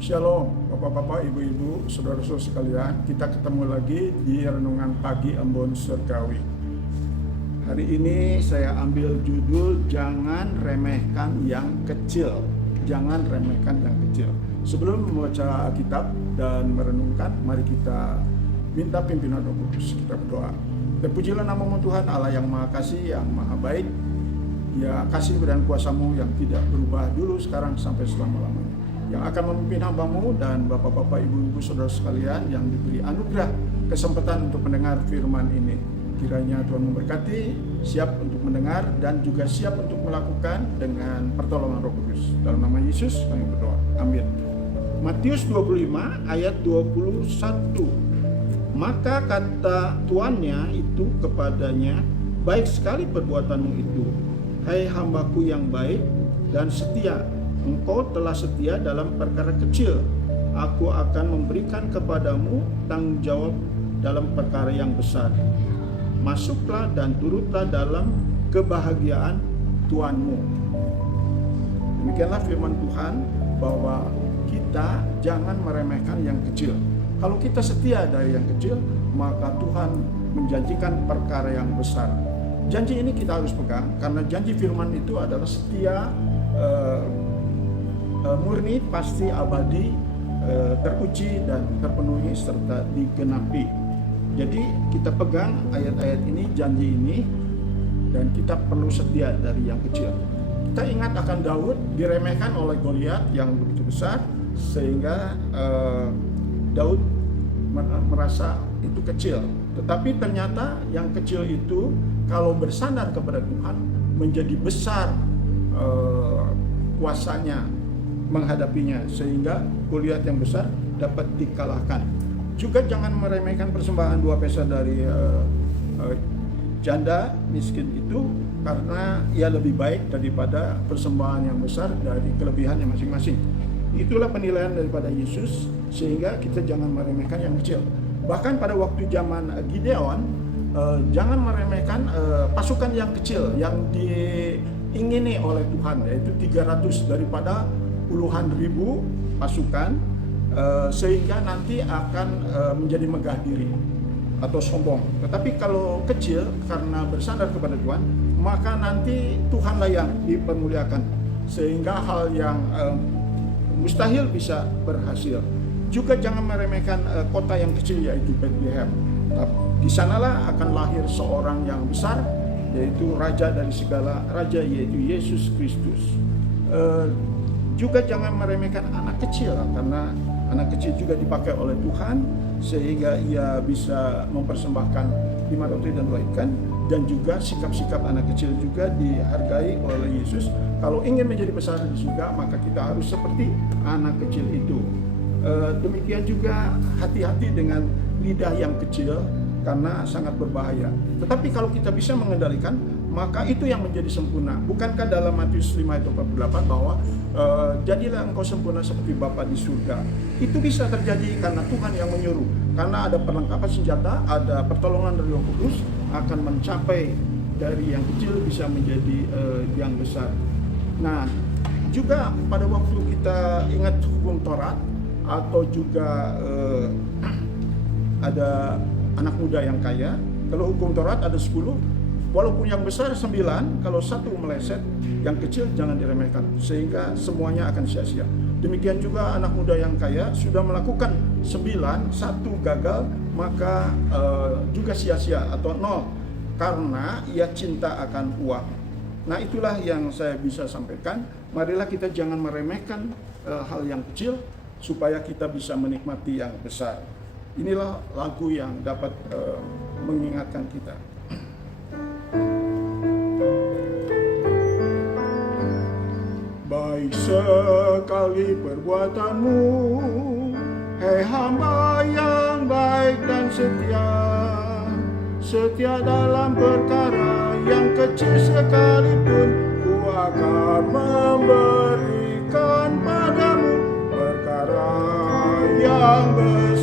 Shalom Bapak-bapak, Ibu-ibu, saudara-saudara sekalian. Kita ketemu lagi di Renungan Pagi Embun Surgawi. Hari ini saya ambil judul Jangan Remehkan Yang Kecil. Jangan remehkan yang kecil. Sebelum membaca Alkitab dan merenungkan, mari kita minta pimpinan Roh Kudus. Kita berdoa. Terpujilah nama Tuhan Allah yang Maha Kasih, yang Maha Baik. Ya, kasih dan kuasa-Mu yang tidak berubah dulu, sekarang, sampai selama-lamanya, yang akan memimpin hamba-Mu dan Bapak-bapak, Ibu-ibu, saudara sekalian yang diberi anugerah kesempatan untuk mendengar firman ini. Kiranya Tuhan memberkati, siap untuk mendengar dan juga siap untuk melakukan dengan pertolongan Roh Kudus. Dalam nama Yesus kami berdoa. Amin. Matius 25 ayat 21. Maka kata tuannya itu kepadanya, baik sekali perbuatanmu itu, hai hambaku yang baik dan setia. Engkau telah setia dalam perkara kecil, aku akan memberikan kepadamu tanggung jawab dalam perkara yang besar. Masuklah dan turutlah dalam kebahagiaan Tuhanmu. Demikianlah firman Tuhan, bahwa kita jangan meremehkan yang kecil. Kalau kita setia dari yang kecil, maka Tuhan menjanjikan perkara yang besar. Janji ini kita harus pegang, karena janji firman itu adalah setia, murni, pasti, abadi, teruji dan terpenuhi serta digenapi. Jadi kita pegang ayat-ayat ini, janji ini, dan kita perlu setia dari yang kecil. Kita ingat akan Daud diremehkan oleh Goliat yang begitu besar, sehingga Daud merasa itu kecil. Tetapi ternyata yang kecil itu kalau bersandar kepada Tuhan menjadi besar kuasanya menghadapinya, sehingga Goliat yang besar dapat dikalahkan. Juga jangan meremehkan persembahan 2 peser dari janda miskin itu, karena ia lebih baik daripada persembahan yang besar dari kelebihannya masing-masing. Itulah penilaian daripada Yesus, sehingga kita jangan meremehkan yang kecil. Bahkan pada waktu zaman Gideon, jangan meremehkan pasukan yang kecil yang diingini oleh Tuhan, yaitu 300 daripada puluhan ribu pasukan, sehingga nanti akan menjadi megah diri atau sombong. Tetapi kalau kecil karena bersandar kepada Tuhan, maka nanti Tuhanlah yang dipermuliakan, sehingga hal yang mustahil bisa berhasil. Juga jangan meremehkan kota yang kecil, yaitu Bethlehem. Di sanalah akan lahir seorang yang besar, yaitu raja dari segala raja, yaitu Yesus Kristus. Juga jangan meremehkan anak kecil, karena anak kecil juga dipakai oleh Tuhan, sehingga ia bisa mempersembahkan 5 roti dan 2 ikan. Dan juga sikap-sikap anak kecil juga dihargai oleh Yesus. Kalau ingin menjadi besar di surga, maka kita harus seperti anak kecil itu. Demikian juga hati-hati dengan lidah yang kecil, karena sangat berbahaya. Tetapi kalau kita bisa mengendalikan, maka itu yang menjadi sempurna. Bukankah dalam Matius 5 ayat 48 bahwa jadilah engkau sempurna seperti Bapa di surga. Itu bisa terjadi karena Tuhan yang menyuruh. Karena ada perlengkapan senjata, ada pertolongan dari Roh Kudus, akan mencapai dari yang kecil bisa menjadi yang besar. Nah, juga pada waktu kita ingat hukum Taurat, atau juga ada anak muda yang kaya. Kalau hukum Taurat ada 10, walaupun yang besar 9, kalau satu meleset, yang kecil jangan diremehkan, sehingga semuanya akan sia-sia. Demikian juga anak muda yang kaya sudah melakukan 9, satu gagal, maka juga sia-sia atau 0, karena ia cinta akan uang. Nah, itulah yang saya bisa sampaikan. Marilah kita jangan meremehkan hal yang kecil, supaya kita bisa menikmati yang besar. Inilah lagu yang dapat mengingatkan kita. Baik sekali perbuatanmu, hai hamba yang baik dan setia. Setia dalam perkara yang kecil sekalipun, ku akan memberikan padamu perkara yang besar.